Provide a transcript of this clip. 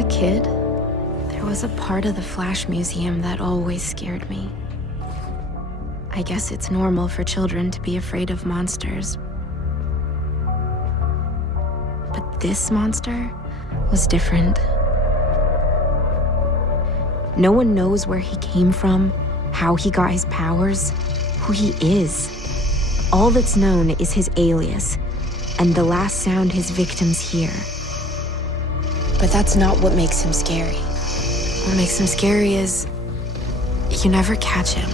a kid, there was a part of the Flash Museum that always scared me. I guess it's normal for children to be afraid of monsters. But this monster was different. No one knows where he came from, how he got his powers, who he is. All that's known is his alias, and the last sound his victims hear. But that's not what makes him scary. What makes him scary is you never catch him.